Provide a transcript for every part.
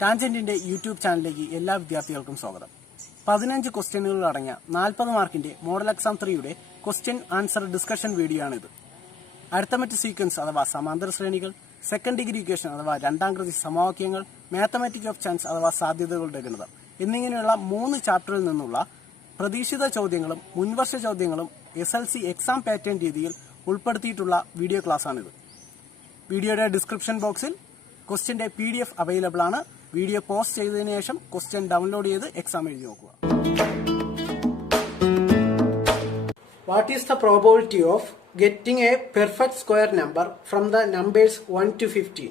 ടാൻജന്റിന്റെ YouTube ചാനലിലേക്ക് എല്ലാ വിദ്യാർത്ഥികൾക്കും സ്വാഗതം. 15 ക്വസ്റ്റ്യനുകൾ അടങ്ങിയ 40 മാർക്കിന്റെ മോഡൽ എക്സാം 3യുടെ ക്വസ്റ്റ്യൻ ആൻസർ ഡിസ്കഷൻ വീഡിയോ ആണിത്. അരിത്തമെറ്റിക് സീക്വൻസ് അഥവാ സമാന്തര ശ്രേണികൾ, സെക്കൻഡ് ഡിഗ്രി ഇക്വേഷൻ അഥവാ രണ്ടാം കൃതി സമവാക്യങ്ങൾ, മാത്തമാറ്റിക്സ് ഓഫ് ചാൻസ് അഥവാ സാധ്യതകളുടെ ഗണിതം എന്നിങ്ങനെയുള്ള 3 ചാപ്റ്ററിൽ നിന്നുള്ള പ്രതീക്ഷിത ചോദ്യങ്ങളും മുൻവർഷ ചോദ്യങ്ങളും SLC എക്സാം പാറ്റേൺ രീതിയിൽ ഉൾപ്പെടുത്തിയിട്ടുള്ള വീഡിയോ ക്ലാസ്സാണിത്. വീഡിയോയുടെ ഡിസ്ക്രിപ്ഷൻ ബോക്സിൽ ക്വസ്റ്റ്യന്റെ PDF അവൈലബിൾ ആണ്. വീഡിയോ പോസ്റ്റ് ചെയ്തതിനു ശേഷം ക്വസ്റ്റ്യൻ ഡൗൺലോഡ് ചെയ്ത് എക്സാം എഴുതി നോക്കുക. What is the probability of getting a perfect square number from the numbers 1 to 15?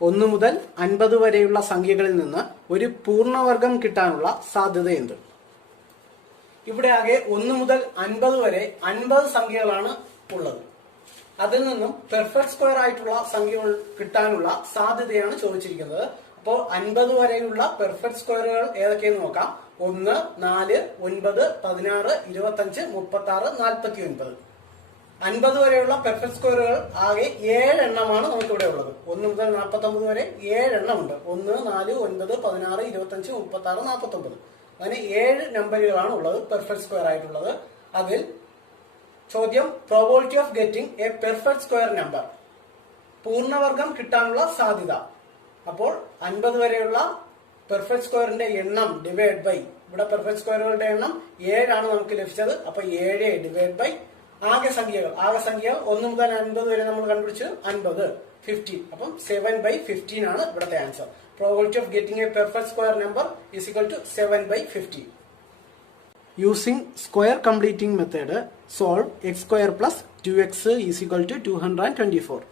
1 മുതൽ 50 വരെയുള്ള സംഖ്യകളിൽ നിന്ന് ഒരു പൂർണ്ണവർഗം കിട്ടാനുള്ള സാധ്യത എന്ത്? ഇവിടെ ആകെ 1 മുതൽ 50 വരെ 50 സംഖ്യകളാണ് ഉള്ളത്. അതിൽ നിന്നും പെർഫെക്റ്റ് സ്ക്വയർ ആയിട്ടുള്ള സംഖ്യകൾ കിട്ടാനുള്ള സാധ്യതയാണ് ചോദിച്ചിരിക്കുന്നത്. അപ്പോൾ 50 വരെയുള്ള പെർഫെക്റ്റ് സ്ക്വയറുകൾ ഏതൊക്കെയെന്ന് നോക്കാം. 1, 4, 9, 16, 25, 36, 49. 50 വരെയുള്ള പെർഫെക്റ്റ് സ്ക്വയറുകൾ ആകെ 7 എണ്ണമാണ് നമുക്കിവിടെ ഉള്ളത്. 1 മുതൽ 49 വരെ 7 എണ്ണമുണ്ട്. 1, 4, 9, 16, 25, 36, 49. അങ്ങനെ 7 നമ്പറുകളാണ് ഉള്ളത് പെർഫെക്റ്റ് സ്ക്വയർ ആയിട്ടുള്ളത്. അതിൽ ചോദ്യം probability of getting a perfect square number, പൂർണ്ണവർഗം കിട്ടാനുള്ള സാധ്യത. അപ്പോൾ 50 വരെയുള്ള പെർഫെക്റ്റ് സ്ക്വയറിന്റെ എണ്ണം ഡിവൈഡ് ബൈ, ഇവിടെ പെർഫെക്റ്റ് സ്ക്വയറുകളുടെ എണ്ണം 7 ആണ് നമുക്ക് ലഭിച്ചത്. അപ്പൊ 7 ഡിവൈഡ് ബൈ ആകെ സംഖ്യകൾ 1 മുതൽ 50 വരെ നമ്മൾ കണ്ടുപിടിച്ചു 50, 15. അപ്പം 7/15 ആണ് ഇവിടുത്തെ answer. Probability of getting a perfect square number is equal to 7/15. Using square completing method, solve x square plus 2x is equal to 224.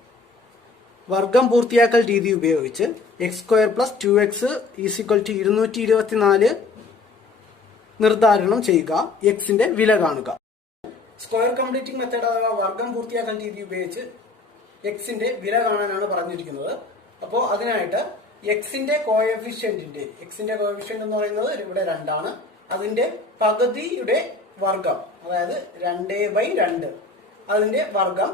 വർഗം പൂർത്തിയാക്കൽ രീതി ഉപയോഗിച്ച് x square plus 2x is equal to 224 നിർദ്ധാരണം ചെയ്യുക. എക്സിന്റെ വില കാണുക. സ്ക്വയർ കംപ്ലീറ്റിംഗ് മെത്തേഡ് അഥവാ വർഗം പൂർത്തിയാക്കൽ രീതി ഉപയോഗിച്ച് എക്സിന്റെ വില കാണാനാണ് പറഞ്ഞിരിക്കുന്നത്. അപ്പോൾ അതിനായിട്ട് എക്സിന്റെ കോഎഫിഷ്യന്റ് എന്ന് പറയുന്നത് ഇവിടെ 2 ആണ്. അതിന്റെ പകുതിയുടെ വർഗം, അതായത് 2/2, അതിന്റെ വർഗം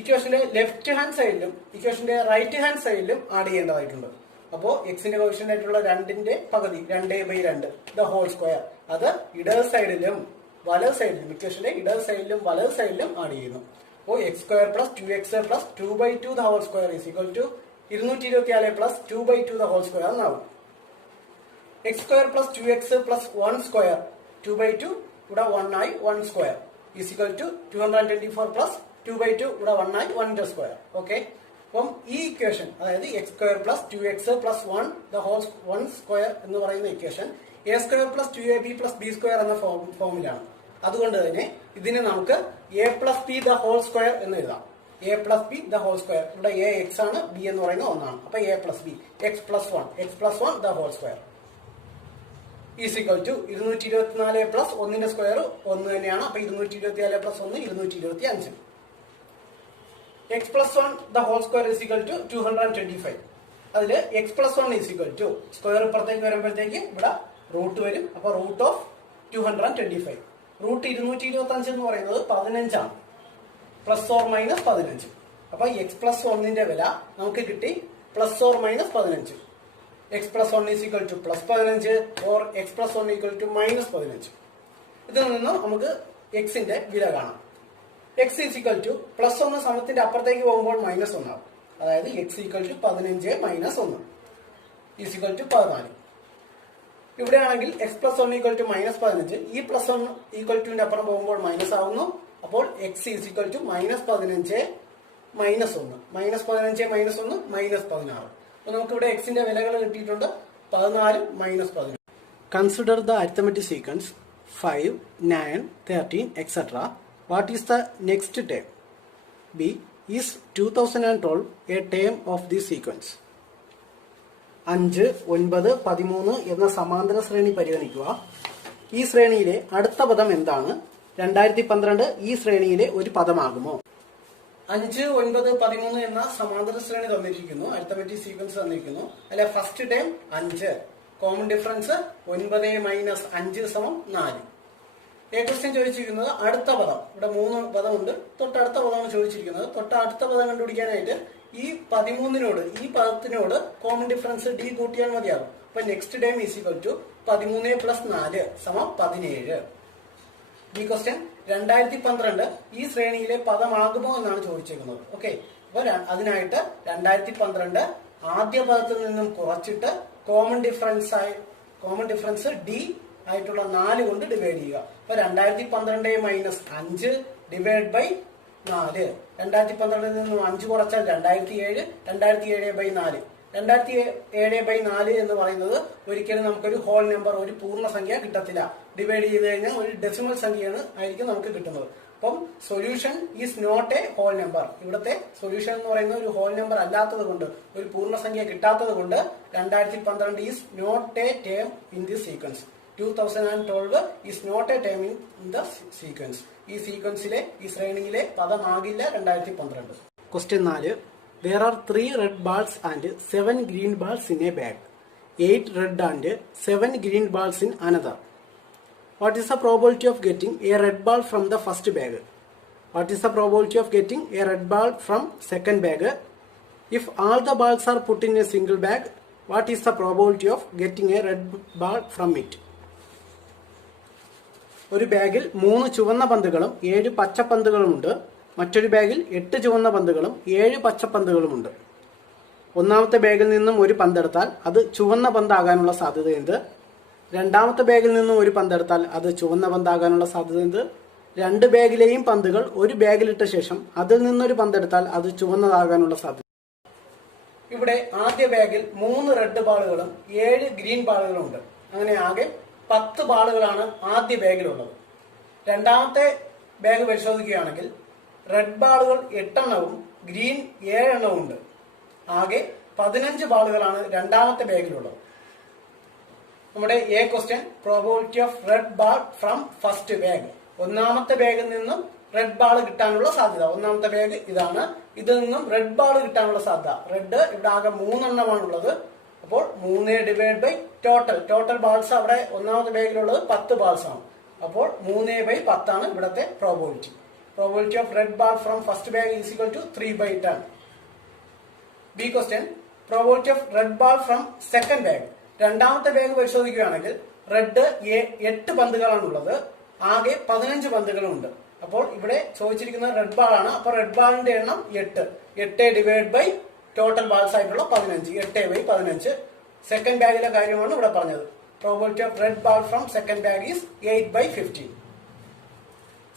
ഇക്വേഷന്റെ ലെഫ്റ്റ് ഹാൻഡ് സൈഡിലും ഇക്വേഷന്റെ റൈറ്റ് ഹാൻഡ് സൈഡിലും ആഡ് ചെയ്യേണ്ടതായിട്ടുണ്ട്. അപ്പോ എക്സിന്റെ കോഎഫിഷ്യന്റ് ആയിട്ടുള്ള 2ന്റെ പകുതി 2/2 ദ ഹോൾ സ്ക്വയർ, അത് ഇടത് സൈഡിലും വലത് സൈഡിലും ഇക്വേഷന്റെ ഇടത് സൈഡിലും വലത് സൈഡിലും ആഡ് ചെയ്യുന്നു. അപ്പോൾ x square plus 2x plus 2/2 the whole square is equal to 224 plus 2/2 the whole square എന്നാവും. x square plus 2x plus 1 square 2/2 ഇവിടെ 1 ആയി 1 square is equal to 224 plus 2/2 ഇവിടെ 1 ആയി 1 square. ഓക്കെ, അപ്പം ഈ ഇക്വേഷൻ, അതായത് x square plus 2x plus 1 the whole 1 square എന്ന് പറയുന്ന equation a square plus 2ab plus b square എന്ന ഫോമിലാണ്. അതുകൊണ്ട് തന്നെ ഇതിനെ നമുക്ക് a plus b the whole square എന്ന് എഴുതാം. a plus b the whole square, ഇവിടെ a x ആണ്, b എന്ന് പറയുന്നത് 1 ആണ്. അപ്പൊ a plus b x plus 1 the whole square is equal to 224 plus 1ന്റെ സ്ക്വയർ 1 തന്നെയാണ്. അപ്പൊ 224 plus 1 225. X plus 1 the whole square is equal to 225. അതില് x plus 1 is equal to square ഇപ്പുറത്തേക്ക് വരുമ്പോഴത്തേക്ക് ഇവിടെ റൂട്ട് വരും. അപ്പൊ റൂട്ട് ഓഫ് 225. റൂട്ട് 225 എന്ന് പറയുന്നത് 15 ആണ്, പ്ലസ് ഓർ മൈനസ് 15. അപ്പൊ എക്സ് പ്ലസ് 1ന്റെ വില നമുക്ക് കിട്ടി plus or minus 15. x plus 1 is equal to plus 15 or x plus 1 equal to minus 15. ഇതിൽ നിന്ന് നമുക്ക് എക്സിന്റെ വില കാണാം. x is equal to plus 1 സമത്തിന്റെ അപ്പുറത്തേക്ക് പോകുമ്പോൾ മൈനസ് 1 ആവും. അതായത് x equal to 15 minus 1 is equal to 14. ഇവിടെയാണെങ്കിൽ x plus 1 equal to minus 15, ഈ പ്ലസ് 1 equal to അപ്പുറം പോകുമ്പോൾ മൈനസ് ആവുന്നു. അപ്പോൾ x is equal to minus 15 minus 1, minus 15 minus 1 minus 16. നമുക്ക് ഇവിടെ എക്സിന്റെ വിലകൾ കിട്ടിയിട്ടുണ്ട് 14 minus 15. Consider the arithmetic sequence 5, 9, 13 etc. What is the next term? B, is 2012 A term of the sequence? 5, 9, 13 എന്ന സമാന്തര ശ്രേണി പരിഗണിക്കുക. ഈ ശ്രേണിയിലെ അടുത്ത പദം എന്താണ്? 2012 ഈ ശ്രേണിയിലെ ഒരു പദമാകുമോ? 5, 9, 13 എന്ന സമാന്തര ശ്രേണി തന്നിരിക്കുന്നു, അരിത്തമെറ്റിക് സീക്വൻസ് തന്നിരിക്കുന്നു. അല്ലെ first time 5, common difference 9 minus 5 സമം 4. ക്വസ്റ്റ്യൻ ചോദിച്ചിരിക്കുന്നത് അടുത്ത പദം, ഇവിടെ 3 പദമുണ്ട്, തൊട്ടടുത്ത പദമാണ് ചോദിച്ചിരിക്കുന്നത്. തൊട്ടടുത്ത പദം കണ്ടുപിടിക്കാനായിട്ട് ഈ 13 ഈ പദത്തിനോട് കോമൺ ഡിഫറൻസ് ഡി കൂട്ടിയാൽ മതിയാകും. അപ്പൊ next time is equal to 13 + 4 = 17. ഈ ക്വസ്റ്റ്യൻ 2012 ഈ ശ്രേണിയിലെ പദമാകുമോ എന്നാണ് ചോദിച്ചിരിക്കുന്നത്. ഓക്കെ, അപ്പൊ അതിനായിട്ട് 2012 ആദ്യ പദത്തിൽ നിന്നും കുറച്ചിട്ട് കോമൺ ഡിഫറൻസ് ഡി ആയിട്ടുള്ള 4 കൊണ്ട് ഡിവൈഡ് ചെയ്യുക. അപ്പൊ 2012 - 5 ഡിവൈഡ് ബൈ 4. 2012 നിന്നും 5 കുറച്ചാൽ 2007. 2007/4. 2007/4 എന്ന് പറയുന്നത് ഒരിക്കലും നമുക്കൊരു ഹോൾ നമ്പർ, ഒരു പൂർണ്ണസംഖ്യ കിട്ടത്തില്ല. ഡിവൈഡ് ചെയ്ത് കഴിഞ്ഞാൽ ഒരു ഡെസിമൽ സംഖ്യയാണ് ആയിരിക്കും നമുക്ക് കിട്ടുന്നത്. അപ്പം solution is not a whole number. ഇവിടുത്തെ സൊല്യൂഷൻ എന്ന് പറയുന്നത് ഒരു ഹോൾ നമ്പർ അല്ലാത്തത് കൊണ്ട്, ഒരു പൂർണ്ണസംഖ്യ കിട്ടാത്തത് കൊണ്ട് 2012 is not a term in the sequence. 2012 is not a term in the sequence. ഈ സീക്വൻസിലെ, ഈ ശ്രേണിയിലെ പദമാകില്ല 2012. Question 4. There are 3 red balls and 7 green balls in a bag. 8 red and 7 green balls in another. What is the probability of getting a red ball from the first bag? What is the probability of getting a red ball from second bag? If all the balls are put in a single bag, what is the probability of getting a red ball from it? ഒരു ബാഗിൽ 3 ചുവന്ന പന്തുകളും 7 പച്ച പന്തുകളുമുണ്ട്. മറ്റൊരു ബാഗിൽ 8 ചുവന്ന പന്തുകളും 7 പച്ചപ്പന്തുകളുമുണ്ട്. ഒന്നാമത്തെ ബാഗിൽ നിന്നും ഒരു പന്തെടുത്താൽ അത് ചുവന്ന പന്താകാനുള്ള സാധ്യത എന്ത്? രണ്ടാമത്തെ ബാഗിൽ നിന്നും ഒരു പന്തെടുത്താൽ അത് ചുവന്ന പന്താകാനുള്ള സാധ്യത എന്ത്? 2 ബാഗിലെയും പന്തുകൾ ഒരു ബാഗിലിട്ട ശേഷം അതിൽ നിന്നൊരു പന്തെടുത്താൽ അത് ചുവന്നതാകാനുള്ള സാധ്യത. ഇവിടെ ആദ്യ ബാഗിൽ 3 റെഡ് ബാളുകളും 7 ഗ്രീൻ ബാളുകളും ഉണ്ട്. അങ്ങനെ ആകെ 10 ബാളുകളാണ് ആദ്യ ബാഗിലുള്ളത്. രണ്ടാമത്തെ ബാഗ് പരിശോധിക്കുകയാണെങ്കിൽ റെഡ് ബാളുകൾ 8 എണ്ണവും ഗ്രീൻ 7 എണ്ണവും ഉണ്ട്. ആകെ 15 ബാളുകളാണ് രണ്ടാമത്തെ ബാഗിലുള്ളത്. നമ്മുടെ A question, probability of red ball from first bag. ഒന്നാമത്തെ ബാഗിൽ നിന്നും റെഡ് ബാൾ കിട്ടാനുള്ള സാധ്യത. ഒന്നാമത്തെ ബാഗ് ഇതാണ്. ഇതിൽ നിന്നും റെഡ് ബാൾ കിട്ടാനുള്ള സാധ്യത. റെഡ് ഇവിടെ ആകെ 3 എണ്ണമാണുള്ളത്. അപ്പോൾ 3 ഡിവൈഡ് ബൈ ടോട്ടൽ ബാൾസ് അവിടെ ഒന്നാമത്തെ ബാഗിലുള്ളത് 10 ബാൾസ് ആണ്. അപ്പോൾ 3/10 ആണ് ഇവിടത്തെ probability. Probability of red ball from first bag is equal to 3/10. B question, probability of red ball from second bag. രണ്ടാമത്തെ ബാഗ് പരിശോധിക്കുകയാണെങ്കിൽ റെഡ് 8 പന്തുകളാണുള്ളത്. ആകെ 15 പന്തുകളുണ്ട്. അപ്പോൾ ഇവിടെ ചോദിച്ചിരിക്കുന്നത് റെഡ് ബാൾ ആണ്. അപ്പോൾ റെഡ് ബാളിന്റെ എണ്ണം 8 ഡിവൈഡ് ബൈ ടോട്ടൽ ബാൾസ് ആയിട്ടുള്ള 15. 8/15. സെക്കൻഡ് ബാഗിലെ കാര്യമാണ് ഇവിടെ പറഞ്ഞത്. Probability of red ball from second bag is 8/15.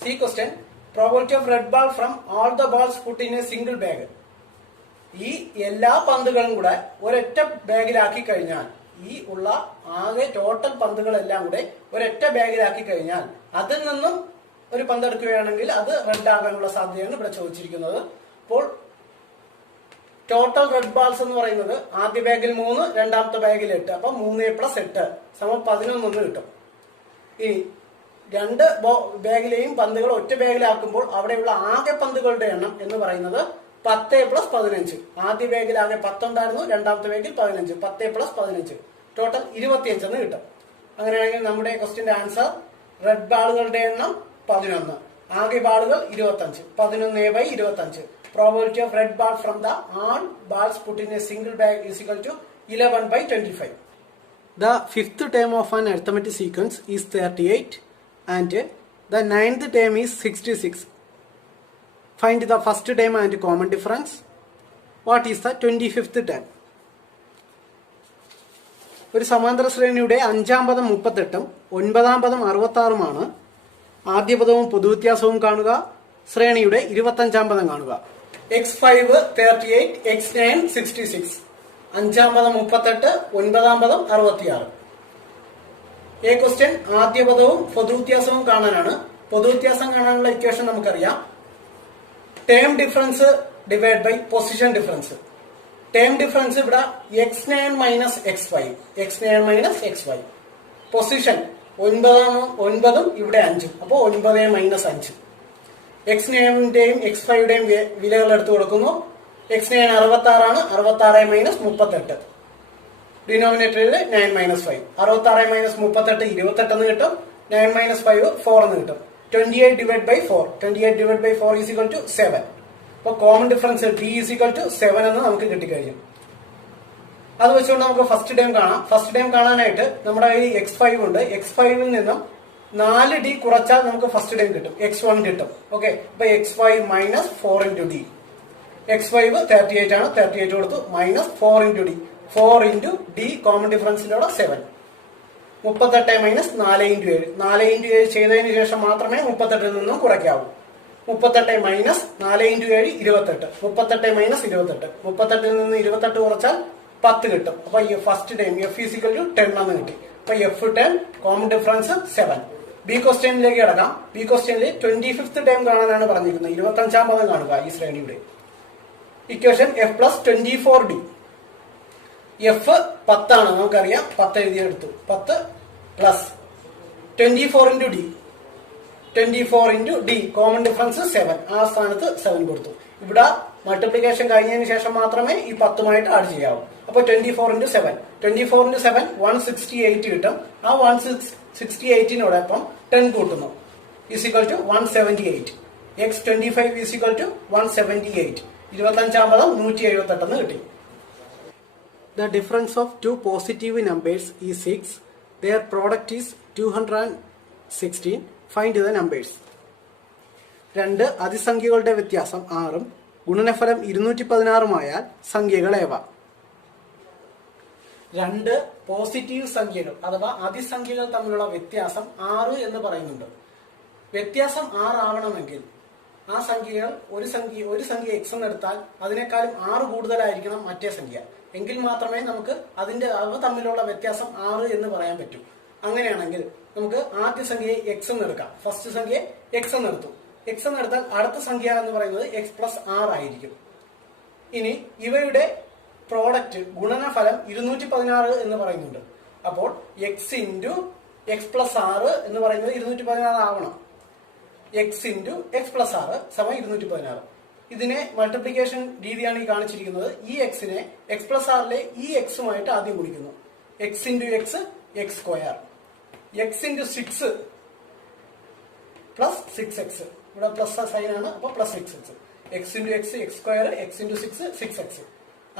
C question, probability of red ball from all the balls put in a single bag. ഈ എല്ലാ പന്തുകളും കൂടെ ഒരൊറ്റ ബാഗിലാക്കി കഴിഞ്ഞാൽ, ഈ ഉള്ള ആകെ ടോട്ടൽ പന്തുകളെല്ലാം കൂടെ ഒരൊറ്റ ബാഗിലാക്കി കഴിഞ്ഞാൽ അതിൽ നിന്നും ഒരു പന്തെടുക്കുകയാണെങ്കിൽ അത് റെഡ് ആകാനുള്ള സാധ്യതയാണ് ഇവിടെ ചോദിച്ചിരിക്കുന്നത്. അപ്പോൾ ടോട്ടൽ റെഡ് ബാൾസ് എന്ന് പറയുന്നത് ആദ്യ ബാഗിൽ 3, രണ്ടാമത്തെ ബാഗിൽ 8. അപ്പൊ 3 + 8 = 11 കിട്ടും. ഇനി 2 ബാഗിലെയും പന്തുകൾ ഒറ്റ ബാഗിലാക്കുമ്പോൾ അവിടെയുള്ള ആകെ പന്തുകളുടെ എണ്ണം എന്ന് പറയുന്നത് 10 + 15. ആദ്യ ബാഗിൽ ആകെ 10 ഉണ്ടായിരുന്നു, രണ്ടാമത്തെ ബാഗിൽ 15. 10 + 15 ടോട്ടൽ 25 എന്ന് കിട്ടും. അങ്ങനെയാണെങ്കിൽ നമ്മുടെ ക്വസ്റ്റ്യന്റെ ആൻസർ റെഡ് ബാളുകളുടെ എണ്ണം 11, ആകെ ബാളുകൾ 25. 11/25. Probability of red ball from the all balls put in a single bag is equal to 11/25. The fifth term of an arithmetic sequence is 38 and the 9th term is 66. Find the first term and common difference. What is the 25th term? ഒരു സമാന്തര ശ്രേണിയുടെ 5ാം പദം 38ഉം 9ാം പദം 66ഉമാണ്. ആദ്യ പദവും പൊതുവ്യത്യാസവും കാണുക. ശ്രേണിയുടെ 25ാം പദം കാണുക. x5 38, x9 66. 5ാം പദം 38, 9ാം പദം 66. എ ക്വസ്റ്റ്യൻ, ആദ്യ പദവും പൊതുവ്യത്യാസവും കാണാനാണ്. പൊതുവ്യത്യാസം കാണാനുള്ള ഇക്വേഷൻ നമുക്കറിയാം. Term difference divide by position difference. Term difference ഇവിടെ x9 - x5. x9 - x5. Position 9ഉം ഇവിടെ 5ഉം. അപ്പോ 9 - 5. x9ന്റെയും x5യുടെയും വിലകൾ എടുത്തു കൊടുക്കുന്നു. x9 66 ആണ്. 66 - 38. ഡിനോമിനേറ്ററിൽ 9 - 5. 66 - 38 28 എന്ന് കിട്ടും. 9 - 5 4 എന്ന് കിട്ടും. 28 / 4. 28 / 4 is equal to 7. അപ്പൊ common difference d equal to 7 എന്ന് നമുക്ക് കിട്ടിക്കഴിഞ്ഞു. അത് വെച്ചുകൊണ്ട് നമുക്ക് ഫസ്റ്റ് ടൈം കാണാം. ഫസ്റ്റ് ടൈം കാണാനായിട്ട് നമ്മുടെ കയ്യിൽ x5 ഉണ്ട്. x5 നിന്നും 4d കുറച്ചാൽ നമുക്ക് ഫസ്റ്റ് ടൈം കിട്ടും, x1 കിട്ടും. ഓക്കെ, അപ്പൊ x5 minus 4 into D. x5 38 ആണ്, 38 കൊടുത്തു, minus 4 into D. 4 into D common ഡിഫറൻസിലൂടെ 7. 38 മൈനസ് 4 ഇൻറ്റു 7. 4 ഇൻറ്റു 7 ചെയ്തതിന് ശേഷം മാത്രമേ 38 നിന്നും കുറയ്ക്കാവൂ. 38 മൈനസ് 4 ഇൻറ്റു 7 28. 38 മൈനസ് 28. 38 നിന്ന് 28 കുറച്ചാൽ 10 കിട്ടും. അപ്പൊ first time f is equal to 10 എന്ന് കിട്ടി. അപ്പൊ F10 കോമൺ ഡിഫറൻസ് 7. ബി ക്വസ്റ്റ്യനിലേക്ക് കിടക്കാം. ബി ക്വസ്റ്റ്യനിൽ 25th ടൈം കാണാനാണ് പറഞ്ഞിരിക്കുന്നത്. 25ാം പദം കാണുക ഈ ശ്രേണിയുടെ. Equation F plus 24d. F 10 ആണ്, നമുക്കറിയാം. 10 എഴുതിയെടുത്തു. 10 plus 24 into D. 24 into D common difference 7. ആ സ്ഥാനത്ത് 7 കൊടുത്തു. ഇവിടെ മൾട്ടിപ്ലിക്കേഷൻ കഴിഞ്ഞതിന് ശേഷം മാത്രമേ ഈ 10 ആഡ് ചെയ്യാവൂ. അപ്പൊ 24 ഇൻറ്റു 7. 24 ഇൻറ്റു 7 168 കിട്ടും. ആ 168നോടൊപ്പം 10 കൂട്ടുന്നു. Is equal to 178. x25 is equal to 178. 25ാം പദം 178 എന്ന് കിട്ടി. The difference of two positive numbers is 6. Their product is 216. Find the numbers. രണ്ട് അതിസംഖ്യകളുടെ വ്യത്യാസം 6ഉം ഗുണനഫലം 216 സംഖ്യകൾ ഏവ? രണ്ട് പോസിറ്റീവ് സംഖ്യകൾ അഥവാ അതിസംഖ്യകൾ തമ്മിലുള്ള വ്യത്യാസം 6 എന്ന് പറയുന്നുണ്ട്. വ്യത്യാസം 6 ആവണമെങ്കിൽ ആ സംഖ്യകൾ ഒരു സംഖ്യ x എന്നെടുത്താൽ അതിനേക്കാളും 6 കൂടുതലായിരിക്കണം മറ്റേ സംഖ്യ. എങ്കിൽ മാത്രമേ നമുക്ക് അവ തമ്മിലുള്ള വ്യത്യാസം 6 എന്ന് പറയാൻ പറ്റൂ. അങ്ങനെയാണെങ്കിൽ നമുക്ക് ആദ്യ സംഖ്യയെ x എന്നെടുക്കാം. ഫസ്റ്റ് സംഖ്യയെ x എന്നെടുത്തു. x എന്നെടുത്താൽ അടുത്ത സംഖ്യ എന്ന് പറയുന്നത് x പ്ലസ് 6 ആയിരിക്കും. ഇനി ഇവയുടെ പ്രോഡക്റ്റ് ഗുണനഫലം 216 എന്ന് പറയുന്നുണ്ട്. അപ്പോൾ x ഇൻറ്റു എക്സ് പ്ലസ് 6 എന്ന് പറയുന്നത് 216 ആവണം. x ഇൻറ്റു എക്സ് പ്ലസ് 6 സമം 216. ഇതിനെ മൾട്ടിപ്ലിക്കേഷൻ രീതിയാണ് ഈ കാണിച്ചിരിക്കുന്നത്. ഈ എക്സിനെ എക്സ് പ്ലസ് 6ലെ ഈ എക്സുമായിട്ട് ആദ്യം ഗുണിക്കുന്നു. X into x x square. X into 6 plus 6x. ഇവിടെ പ്ലസ് സൈൻ ആണ്, അപ്പൊ plus 6x. X into x x square, x into 6 6x.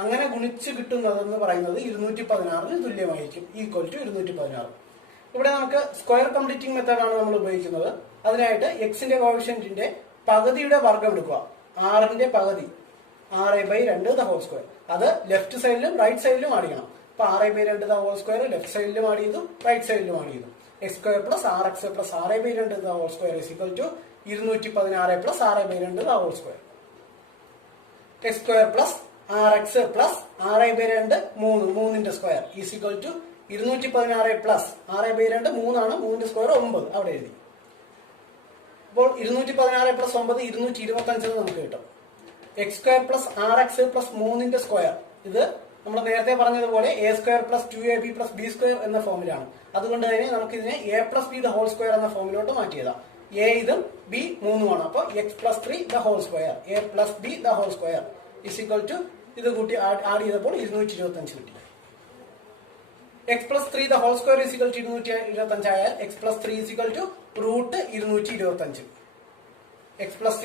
അങ്ങനെ ഗുണിച്ച് കിട്ടുന്നതെന്ന് പറയുന്നത് 216 തുല്യമായിരിക്കും. Equal to 216. ഇവിടെ നമുക്ക് സ്ക്വയർ കംപ്ലീറ്റിംഗ് മെത്തേഡാണ് നമ്മൾ ഉപയോഗിക്കുന്നത്. അതിനായിട്ട് എക്സിന്റെ കോഎഫിഷ്യന്റിന്റെ പകുതിയുടെ വർഗ്ഗം എടുക്കുക. 6ന്റെ പകുതി 6/2 ദ ഹോൾ സ്ക്വയർ. അത് ലെഫ്റ്റ് സൈഡിലും റൈറ്റ് സൈഡിലും ആഡ് ചെയ്യണം. അപ്പൊ 6/2 ദ ഹോൾ സ്ക്വയർ ലെഫ്റ്റ് സൈഡിലും ആഡ് ചെയ്തു, റൈറ്റ് സൈഡിലും ആഡ് ചെയ്തു. X square plus 6x plus 6/2 the whole square is equal to 216 plus 6/2 the whole square. X square plus 6x plus 6/2 3ന്റെ square is equal to 216 plus 6/2 3 3ന്റെ square 9. അവിടെ എഴുതി. അപ്പോൾ 216 plus 9 225 നമുക്ക് കിട്ടും. X square plus 6x plus 3ന്റെ square. ഇത് നമ്മൾ നേരത്തെ പറഞ്ഞതുപോലെ a square plus 2ab plus b square എന്ന ഫോമിലാണ്. അതുകൊണ്ട് തന്നെ നമുക്ക് ഇതിനെ a plus b the whole square എന്ന ഫോമിലോട്ട് മാറ്റിയതാ. a ഇതും b 3ഉമാണ്. അപ്പൊ x plus 3 the whole square a plus b the whole square is equal to ഇത് കൂട്ടി ആഡ് ചെയ്തപ്പോൾ 225 കിട്ടി. x plus 3 the whole square is equal to 225 ആയാൽ x plus 3 is equal to root 225. x plus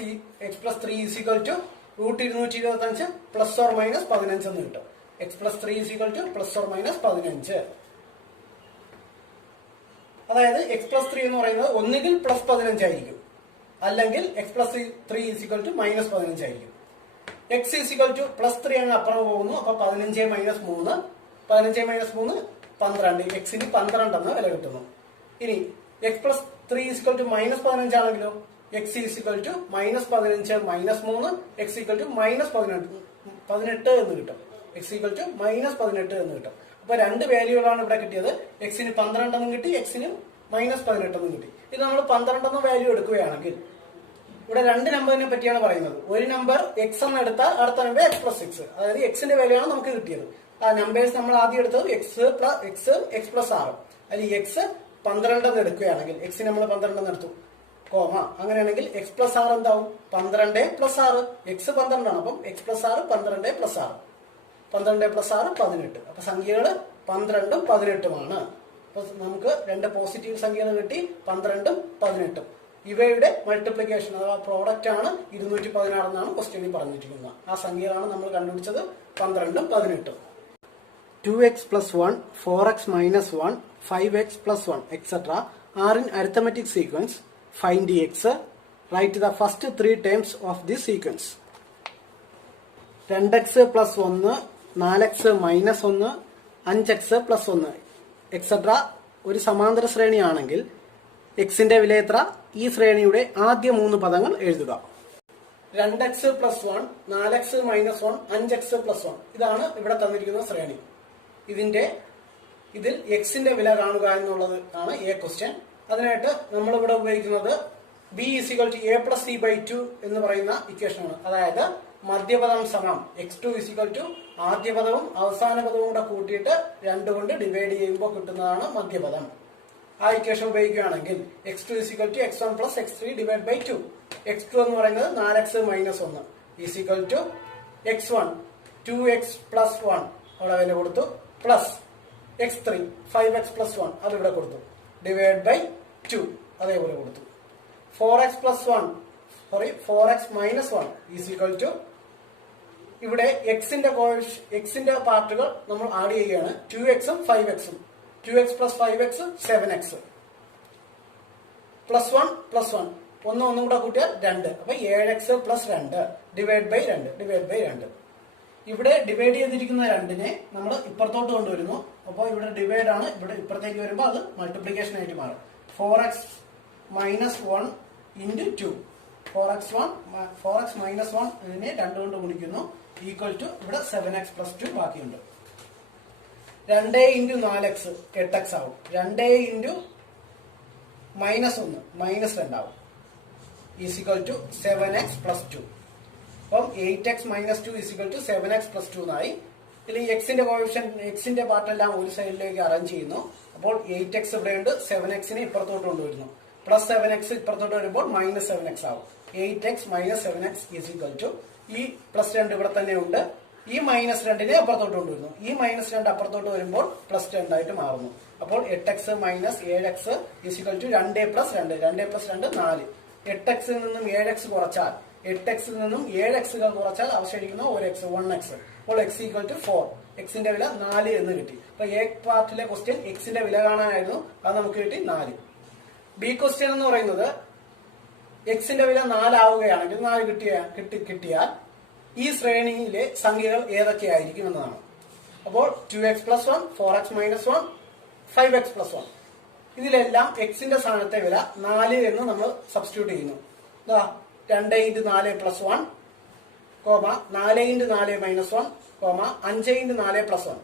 3 is equal to root 225 plus or minus 15 എന്ന് കിട്ടും. x plus 3 is equal to plus or minus 15. അതായത് x plus 3 എന്ന് പറയുന്നത് ഒന്നുകിൽ plus 15 ആയിരിക്കും, അല്ലെങ്കിൽ x plus 3 is equal to minus 15 ആയിരിക്കും. x is equal to plus 3 അങ്ങ് അപ്പുറം പോകുന്നു. അപ്പൊ 15 മൈനസ് 3 12 എക്സിന് 12 എന്ന വില കിട്ടുന്നു. ഇനി x plus 3 equal to minus 15 ആണെങ്കിലോ x equal to minus 15 minus 3 x equal to minus 18 എന്ന് കിട്ടും. എക്സ് ഈക്വൽ ടു മൈനസ് 18 എന്ന് കിട്ടും. അപ്പൊ രണ്ട് വാല്യൂകളാണ് ഇവിടെ കിട്ടിയത്. എക്സിന് 12 എന്നും കിട്ടി, എക്സിന് മൈനസ് 18 എന്നും കിട്ടി. ഇത് നമ്മൾ 12 എന്ന വാല്യൂ എടുക്കുകയാണെങ്കിൽ ഇവിടെ രണ്ട് നമ്പറിനെ പറ്റിയാണ് പറയുന്നത്. ഒരു നമ്പർ എക്സ് എന്ന് എടുത്താൽ അടുത്ത നമ്പർ എക്സ് പ്ലസ് 6. അതായത് എക്സിന്റെ വാല്യൂ ആണ് നമുക്ക് കിട്ടിയത്. ആ നമ്പേഴ്സ് നമ്മൾ ആദ്യം എടുത്തത് എക്സ് പ്ലസ് 6. അതിൽ എക്സ് 12 എന്ന് എടുക്കുകയാണെങ്കിൽ എക്സിന് നമ്മൾ 12 എന്ന് എടുത്തു, കോമ. അങ്ങനെയാണെങ്കിൽ എക്സ് പ്ലസ് 6 എന്താവും? 12 പ്ലസ് 6. എക്സ് 12 ആണ്. അപ്പം എക്സ് പ്ലസ് 6 12 പ്ലസ് 6. 12 പ്ലസ് 6 18. അപ്പൊ സംഖ്യകൾ 12ഉം 18ഉമാണ്. അപ്പൊ നമുക്ക് രണ്ട് പോസിറ്റീവ് സംഖ്യകൾ കിട്ടി, 12ഉം 18ഉം. ഇവയുടെ മൾട്ടിപ്ലിക്കേഷൻ അഥവാ പ്രോഡക്റ്റ് ആണ് 216 എന്നാണ് ക്വസ്റ്റ്യനിൽ പറഞ്ഞിരിക്കുന്നത്. ആ സംഖ്യകളാണ് നമ്മൾ കണ്ടുപിടിച്ചത് 12ഉം 18ഉം. 2x plus 1, 4x minus 1, 5x plus 1, etc. are in arithmetic sequence. Find the x. Write the first 3 terms of this sequence. 2x plus 1, 4x minus 1, 5x plus 1, etc. ഒരു സമാന്തര ശ്രേണിയാണെങ്കിൽ എക്സിന്റെ വില എത്ര? ഈ ശ്രേണിയുടെ ആദ്യ 3 പദങ്ങൾ എഴുതുക. 2x plus 1, 4x minus 1, 5x plus 1 ഇതാണ് ഇവിടെ തന്നിരിക്കുന്ന ശ്രേണി. ഇതിൽ എക്സിന്റെ വില കാണുക എന്നുള്ളത് ആണ് എ ക്വസ്റ്റ്യൻ. അതിനായിട്ട് നമ്മൾ ഇവിടെ ഉപയോഗിക്കുന്നത് b = a + c/2 എന്ന് പറയുന്ന ഇക്വേഷനാണ്. അതായത് മധ്യപദം സമം x2 = ആദ്യ പദവും അവസാന പദവും കൂടെ കൂട്ടിയിട്ട് 2 കൊണ്ട് ഡിവൈഡ് ചെയ്യുമ്പോൾ കിട്ടുന്നതാണ് മധ്യപദം. ആ ഇക്വേഷൻ ഉപയോഗിക്കുകയാണെങ്കിൽ x2 = x1 + x3 / 2. x2 എന്ന് പറയുന്നത് 4x - 1 x1 2x + 1 അവിടെ വില കൊടുത്തു പ്ലസ് x3 5x + 1 അത് ഇവിടെ കൊടുത്തു ഡിവൈഡ് ബൈ 2 അതേപോലെ കൊടുത്തു. 4x - 1 ഇവിടെ എക്സിന്റെ പാർട്ടുകൾ നമ്മൾ ആഡ് ചെയ്യുകയാണ്. 2xഉം 5xഉം 2x + 5x 7x +1 +1 ഒന്നും കൂടെ കൂട്ടിയാൽ 2. അപ്പൊ 7x + 2 ഡിവൈഡ് ബൈ 2. ഇവിടെ ഡിവൈഡ് ചെയ്തിരിക്കുന്ന 2നെ നമ്മൾ ഇപ്പുറത്തോട്ട് കൊണ്ടുവരുന്നു. അപ്പോൾ ഇവിടെ ഡിവൈഡ് ആണ്, ഇവിടെ ഇപ്പുറത്തേക്ക് വരുമ്പോൾ അത് മൾട്ടിപ്ലിക്കേഷൻ ആയിട്ട് മാറും. 4x - 1 × 2 4x - 1 ഇതിനെ 2 കൊണ്ട് ഗുണിക്കുന്നു ഈക്വൽ ടു ഇവിടെ 7x + 2 ബാക്കിയുണ്ട്. 2 × 4x 8x ആവും. 2 × -1 -2 ആവും ഈക്വൽ ടു 7x + 2. അപ്പം 8x - 2 = 7x + 2 എന്നായി. ഇതിൽ എക്സിന്റെ പാർട്ടെല്ലാം ഒരു സൈഡിലേക്ക് അറേഞ്ച് ചെയ്യുന്നു. അപ്പോൾ 8x ഇവിടെയുണ്ട്, 7xനെ ഇപ്പുറത്തോട്ട് കൊണ്ടുവരുന്നു. പ്ലസ് 7x ഇപ്പുറത്തോട്ട് വരുമ്പോൾ -7x ആവും. 8x - 7x = ഈ +2 ഇവിടെ തന്നെ ഉണ്ട്. ഈ -2നെ അപ്പുറത്തോട്ട് കൊണ്ടുവരുന്നു. ഈ -2 അപ്പുറത്തോട്ട് വരുമ്പോൾ +2 ആയിട്ട് മാറുന്നു. അപ്പോൾ 8x - 7x = 2 + 2 2 + 2 4. 8xൽ നിന്നും 7x കുറച്ചാൽ 8xൽ നിന്നും 7xകൾ കുറച്ചാൽ അവശേഷിക്കുന്ന 1x. അപ്പോൾ x = 4. എക്സിന്റെ വില 4 എന്ന് കിട്ടി. അപ്പൊ എ പാർട്ടിലെ ക്വസ്റ്റ്യൻ എക്സിന്റെ വില കാണാനായിരുന്നു, അത് നമുക്ക് കിട്ടി 4. ബി ക്വസ്റ്റ്യൻ എന്ന് പറയുന്നത് എക്സിന്റെ വില 4 ആവുകയാണെങ്കിൽ 4 കിട്ടിയാൽ ഈ ശ്രേണിയിലെ സംഖ്യകൾ ഏതൊക്കെയായിരിക്കും എന്നതാണ്. അപ്പോൾ 2x + 1, 4x - 1, 5x + 1 ഇതിലെല്ലാം എക്സിന്റെ സ്ഥാനത്തെ വില 4 എന്ന് നമ്മൾ സബ്സ്റ്റിറ്റ്യൂട്ട് ചെയ്യുന്നു. 2 × 4 + 1, 4 × 4 - 1, 5 × 4 + 1.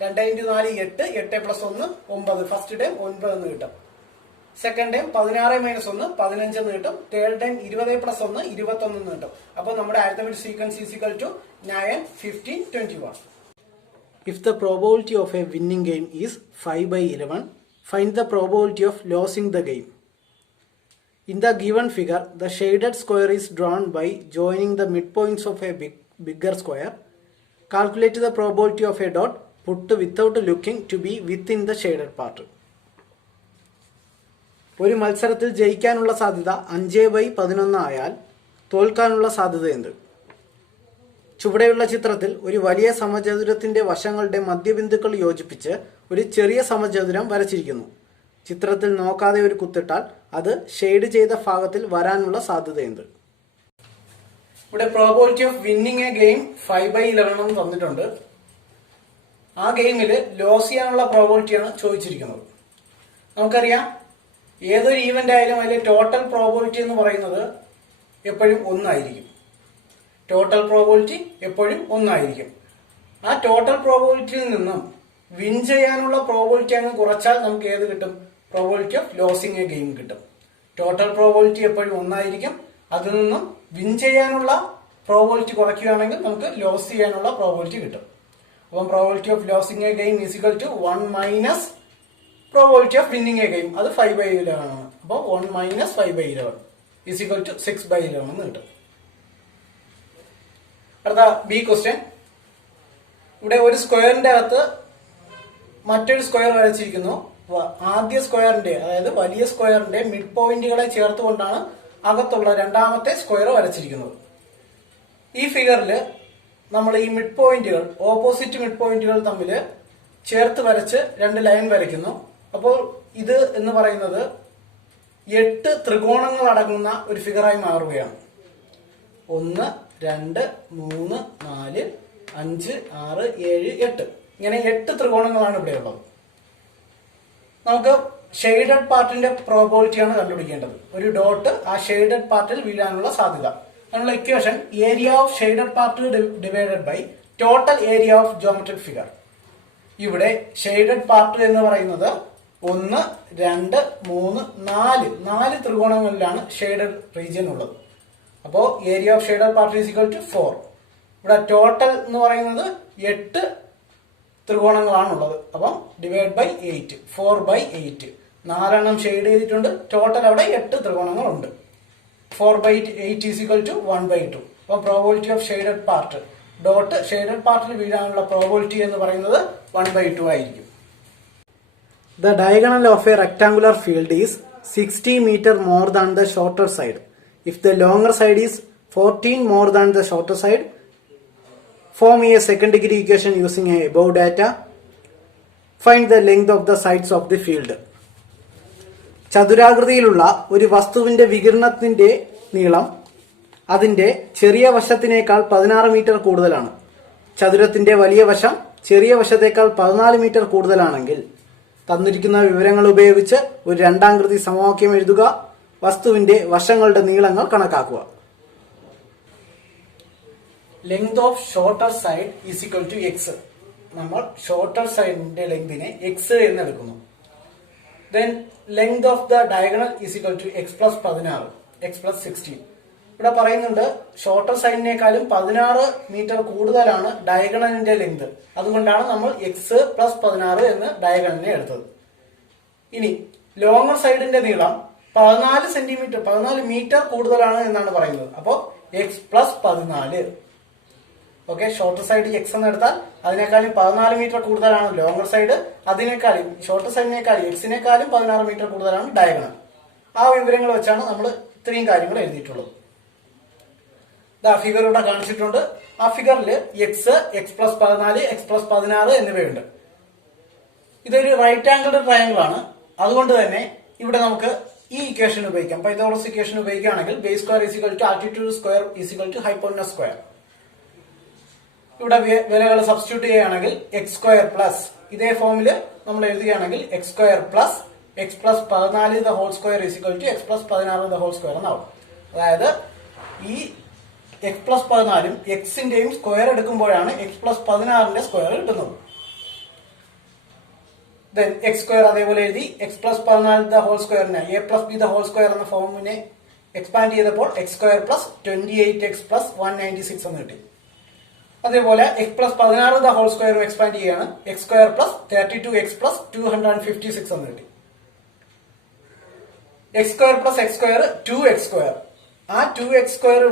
2 × 4 8, 8 + 1 9. ഫസ്റ്റ് ടൈം 9 എന്ന് കിട്ടും. സെക്കൻഡ് ടൈം 16 - 1 15 എന്ന് കിട്ടും. തേർഡ് ടൈം 20 + 1 21 എന്ന് കിട്ടും. അപ്പോൾ നമ്മുടെ arithmetic sequence = 9 15 21. If the probability of a winning game is 5/11, find the probability of losing the game. In the given figure, the shaded square is drawn by joining the midpoints of a bigger square. Calculate the probability of a dot put without looking to be within the shaded part. ഒരു മത്സരത്തിൽ ജയിക്കാനുള്ള സാധ്യത 5/11 ആയാൽ തോൽക്കാനുള്ള സാധ്യത എന്ത്? ചുവടെയുള്ള ചിത്രത്തിൽ ഒരു വലിയ സമചതുരത്തിന്റെ വശങ്ങളുടെ മധ്യബിന്ദുക്കൾ യോജിപ്പിച്ച് ഒരു ചെറിയ സമചതുരം വരച്ചിരിക്കുന്നു. ചിത്രത്തിൽ നോക്കാതെ ഒരു കുത്തിട്ടാൽ അത് ഷെയ്ഡ് ചെയ്ത ഭാഗത്തിൽ വരാനുള്ള സാധ്യത എന്ത്? ഇവിടെ probability of winning A game 5/11 എന്ന് തന്നിട്ടുണ്ട്. ആ ഗെയിമിൽ ലോസ് ചെയ്യാനുള്ള പ്രോബബിലിറ്റിയാണ് ചോദിച്ചിരിക്കുന്നത്. നമുക്കറിയാം ഏതൊരു ഈവന്റ് ആയാലും അതിലെ ടോട്ടൽ പ്രോബബിലിറ്റി എന്ന് പറയുന്നത് എപ്പോഴും 1 ആയിരിക്കും. ടോട്ടൽ പ്രോബബിലിറ്റി എപ്പോഴും 1 ആയിരിക്കും. ആ ടോട്ടൽ പ്രോബബിലിറ്റിയിൽ നിന്നും വിൻ ചെയ്യാനുള്ള പ്രോബബിലിറ്റി അങ്ങ് കുറച്ചാൽ നമുക്ക് ഏത് കിട്ടും? Probability of losing A game കിട്ടും. ടോട്ടൽ പ്രോബബിലിറ്റി എപ്പോഴും 1 ആയിരിക്കും. അതിൽ നിന്നും വിൻ ചെയ്യാനുള്ള പ്രോബബിലിറ്റി കുറയ്ക്കുകയാണെങ്കിൽ നമുക്ക് ലോസ് ചെയ്യാനുള്ള പ്രോബബിലിറ്റി കിട്ടും. അപ്പം probability of losing A game = 1 - probability of winning A game അത് 5/11 ആണ്. അപ്പോൾ 1 - 5/11 = 6/11 എന്ന് കിട്ടും. അടുത്ത ബി ക്വസ്റ്റ്യൻ. ഇവിടെ ഒരു സ്ക്വയറിന്റെ അകത്ത് മറ്റൊരു സ്ക്വയർ വരച്ചിരിക്കുന്നു. ആദ്യ സ്ക്വയറിന്റെ അതായത് വലിയ സ്ക്വയറിന്റെ മിഡ് പോയിന്റുകളെ ചേർത്തുകൊണ്ടാണ് അകത്തുള്ള രണ്ടാമത്തെ സ്ക്വയർ വരച്ചിരിക്കുന്നത്. ഈ ഫിഗറിൽ നമ്മൾ ഈ മിഡ് പോയിന്റുകൾ ഓപ്പോസിറ്റ് മിഡ് പോയിന്റുകൾ തമ്മിൽ ചേർത്ത് വരച്ച് രണ്ട് ലൈൻ വരയ്ക്കുന്നു. അപ്പോൾ ഇത് എന്ന് പറയുന്നത് 8 ത്രികോണങ്ങൾ അടങ്ങുന്ന ഒരു ഫിഗറായി മാറുകയാണ്. 1 2 3 4 5 6 7 8 ഇങ്ങനെ 8 ത്രികോണങ്ങളാണ് ഇവിടെ ഉള്ളത്. നമുക്ക് ഷെയ്ഡഡ് പാർട്ടിന്റെ പ്രോബബിലിറ്റിയാണ് കണ്ടുപിടിക്കേണ്ടത്. ഒരു ഡോട്ട് ആ ഷെയ്ഡഡ് പാർട്ടിൽ വീഴാനുള്ള സാധ്യത. അതിനുള്ള equation area of shaded part divided by total area of geometric figure. ഇവിടെ ഷെയ്ഡഡ് പാർട്ട് എന്ന് പറയുന്നത് 1 2 3 4 ത്രികോണങ്ങളിലാണ് ഷെയ്ഡഡ് റീജിയൻ ഉള്ളത്. അപ്പോ area of shaded part is equal to 4. ഇവിടെ ടോട്ടൽ എന്ന് പറയുന്നത് 8 ത്രികോണങ്ങളാണുള്ളത്. അപ്പം ഡിവൈഡ് ബൈ 8 4/8 4 ഷെയ്ഡ് ചെയ്തിട്ടുണ്ട്. ടോട്ടൽ അവിടെ 8 ത്രികോണങ്ങളുണ്ട്. 4/8 ഈസ് ഈക്വൽ ടു 1/2. അപ്പം probability of shaded part dot shaded പാർട്ടിൽ വീഴാനുള്ള പ്രോബബിലിറ്റി എന്ന് പറയുന്നത് 1/2 ആയിരിക്കും. The diagonal of a rectangular field is 60 meter more than the shorter side. If the longer side is 14 more than the shorter side, form a second degree equation using a above data. Find the length of the sides of the field. ചതുരാകൃതിയിലുള്ള ഒരു വസ്തുവിന്റെ വികിരണത്തിന്റെ നീളം അതിന്റെ ചെറിയ വശത്തിനേക്കാൾ 16 metre കൂടുതലാണ്. ചതുരത്തിന്റെ വലിയ വശം ചെറിയ വശത്തേക്കാൾ 14 മീറ്റർ കൂടുതലാണെങ്കിൽ തന്നിരിക്കുന്ന വിവരങ്ങൾ ഉപയോഗിച്ച് ഒരു രണ്ടാകൃതി സമവാക്യം എഴുതുക. വസ്തുവിന്റെ വശങ്ങളുടെ നീളങ്ങൾ കണക്കാക്കുക. Length of shorter side is equal to x. നമ്മൾ ഷോർട്ടർ സൈഡിന്റെ ലെങ്തിനെ എക്സ് എന്ന് എടുക്കുന്നു. Then length of the diagonal is equal to x plus 16 x plus 16. ഇവിടെ പറയുന്നുണ്ട് ഷോർട്ടർ സൈഡിനേക്കാളും 16 മീറ്റർ കൂടുതലാണ് ഡയഗണലിന്റെ ലെങ്ത്. അതുകൊണ്ടാണ് നമ്മൾ എക്സ് പ്ലസ് 16 എന്ന് ഡയഗണലിനെ എടുത്തത്. ഇനി ലോങ്ങർ സൈഡിന്റെ നീളം 14 സെന്റിമീറ്റർ 14 മീറ്റർ കൂടുതലാണ് എന്നാണ് പറയുന്നത്. അപ്പോൾ X plus 14. Okay, shorter side X എന്ന് എടുത്താൽ അതിനേക്കാളും 14 മീറ്റർ കൂടുതലാണ് ലോങ്ങർ സൈഡ്. അതിനേക്കാളും ഷോർട്ടർ സൈഡിനേക്കാളും എക്സിനേക്കാളും 16 മീറ്റർ കൂടുതലാണ് ഡയഗണൽ. ആ വിവരങ്ങൾ വെച്ചാണ് നമ്മൾ ഇത്രയും കാര്യങ്ങൾ എഴുതിയിട്ടുള്ളത്. ഫിഗർ ഇവിടെ കാണിച്ചിട്ടുണ്ട്. ആ ഫിഗറിൽ x x plus 14 x plus 16 എന്നിവയുണ്ട്. ഇതൊരു റൈറ്റ് ആംഗിൾഡ് ട്രയാങ്കിൾ ആണ്. അതുകൊണ്ട് തന്നെ ഇവിടെ നമുക്ക് ഈ ഇക്വേഷൻ ഉപയോഗിക്കാം. പൈതഗോറസ് ഇക്വേഷൻ ഉപയോഗിക്കുകയാണെങ്കിൽ base square is equal to altitude square is equal to hypotenuse square. ഇവിടെ വിലകൾ സബ്സ്റ്റിറ്റ്യൂട്ട് ചെയ്യുകയാണെങ്കിൽ എക്സ് സ്ക്വയർ പ്ലസ് ഇതേ ഫോമിൽ നമ്മൾ എഴുതുകയാണെങ്കിൽ x square plus x plus 14 the whole square is equal to x plus 16 the whole square എന്നാവും. അതായത് ഈ എക്സ് പ്ലസ് 14ഉം എക്സിന്റെയും സ്ക്വയർ എടുക്കുമ്പോഴാണ് എക്സ് പ്ലസ് 16ന്റെ സ്ക്വയർ കിട്ടുന്നത്. ദെൻ എക്സ് സ്ക്വയർ അതേപോലെ എഴുതി എക്സ് പ്ലസ് 14 ദ ഹോൾ സ്ക്വയറിനെ A plus B the whole square എന്ന ഫോമിനെ എക്സ്പാൻഡ് ചെയ്തപ്പോൾ x square plus 28 x plus 196 എന്ന് കിട്ടി. അതേപോലെ എക്സ് പ്ലസ് 16 ദ ഹോൾ സ്ക്വയറും എക്സ്പാൻഡ് ചെയ്യുകയാണ്. X square plus 32 X plus 256 എന്ന് കിട്ടി. X square plus X square 2x square. ആ 2x സ്ക്വയർ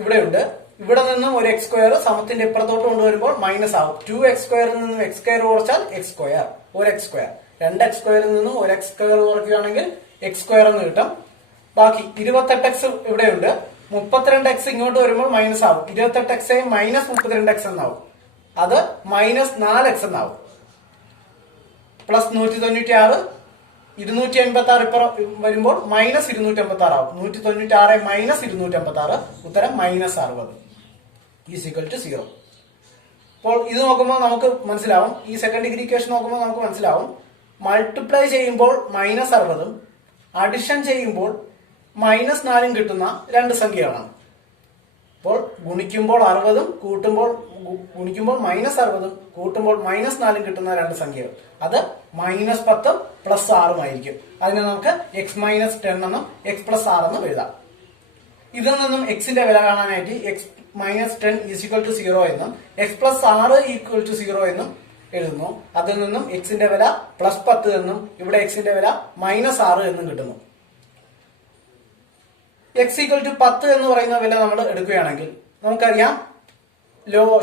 ഇവിടെയുണ്ട്. ഇവിടെ നിന്നും ഒരു എക്സ് സ്ക്വയർ സമത്തിന്റെ ഇപ്പുറത്തോട്ട് കൊണ്ടുവരുമ്പോൾ മൈനസ് ആവും. 2x സ്ക്വയറിൽ നിന്നും എക്സ് സ്ക്വയർ കുറച്ചാൽ എക്സ് സ്ക്വയർ, ഒരു എക്സ് സ്ക്വയർ. 2x സ്ക്വയറിൽ നിന്നും ഒരു എക്സ് സ്ക്വയർ കുറയ്ക്കുകയാണെങ്കിൽ എക്സ് സ്ക്വയർ എന്ന് കിട്ടും. ബാക്കി 28x ഇവിടെയുണ്ട്. 32x ഇങ്ങോട്ട് വരുമ്പോൾ മൈനസ് ആവും. 28x മൈനസ് 32x എന്നാവും. അത് മൈനസ് 4x എന്നാവും. പ്ലസ് 196 286 ഇപ്പുറം വരുമ്പോൾ മൈനസ് 286 ആവും. 196 മൈനസ് 286 ഉത്തരം മൈനസ് 60 ഈസ് ഈക്വൽ ടു 0. അപ്പോൾ ഇത് നോക്കുമ്പോൾ നമുക്ക് മനസ്സിലാവും, ഈ സെക്കൻഡ് ഡിഗ്രി ഇക്വേഷൻ നോക്കുമ്പോൾ നമുക്ക് മനസ്സിലാവും മൾട്ടിപ്ലൈ ചെയ്യുമ്പോൾ മൈനസ് 60ഉം അഡിഷൻ ചെയ്യുമ്പോൾ മൈനസ് 4ഉം കിട്ടുന്ന രണ്ട് സംഖ്യകളാണ്. അപ്പോൾ ഗുണിക്കുമ്പോൾ 60ഉം ഗുണിക്കുമ്പോൾ മൈനസ് 60ഉം കൂട്ടുമ്പോൾ മൈനസ് 4ഉം കിട്ടുന്ന രണ്ട് സംഖ്യകൾ. അത് മൈനസ് 10 പ്ലസ് 6 ആയിരിക്കും. അതിനെ നമുക്ക് എക്സ് മൈനസ് 10 എന്നും എക്സ് പ്ലസ് 6 എന്നും എഴുതാം. ഇതിൽ നിന്നും എക്സിന്റെ വില കാണാനായിട്ട് x minus 10 is equal to 0 എന്നും എക്സ് പ്ലസ് 6 ഈക്വൽ ടു 0 എന്നും എഴുതുന്നു. അതിൽ നിന്നും എക്സിന്റെ വില പ്ലസ് 10 എന്നും ഇവിടെ എക്സിന്റെ വില മൈനസ് 6 എന്നും കിട്ടുന്നു. എക്സ് ഈക്വൽ ടു 10 എന്ന് പറയുന്ന വില നമ്മൾ എടുക്കുകയാണെങ്കിൽ നമുക്കറിയാം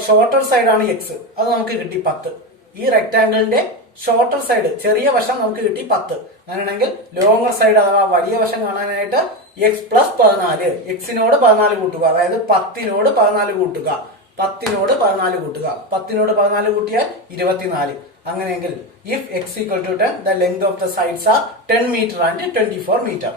ഷോർട്ടർ സൈഡ് ആണ് എക്സ്. അത് നമുക്ക് കിട്ടി 10. ഈ റെക്ടാംഗിളിന്റെ ഷോർട്ടർ സൈഡ് ചെറിയ വശം നമുക്ക് കിട്ടി 10. അങ്ങനെയാണെങ്കിൽ ലോങ്ങർ സൈഡ് അഥവാ വലിയ വശം കാണാനായിട്ട് എക്സ് പ്ലസ് 14, എക്സിനോട് 14 കൂട്ടുക, അതായത് 10നോട് 14 കൂട്ടുക, 10നോട് 14 കൂട്ടുക, 10നോട് 14 കൂട്ടിയാൽ 24. അങ്ങനെയെങ്കിൽ if x equal to 10, the length of the sides are 10 metre and 24 metre.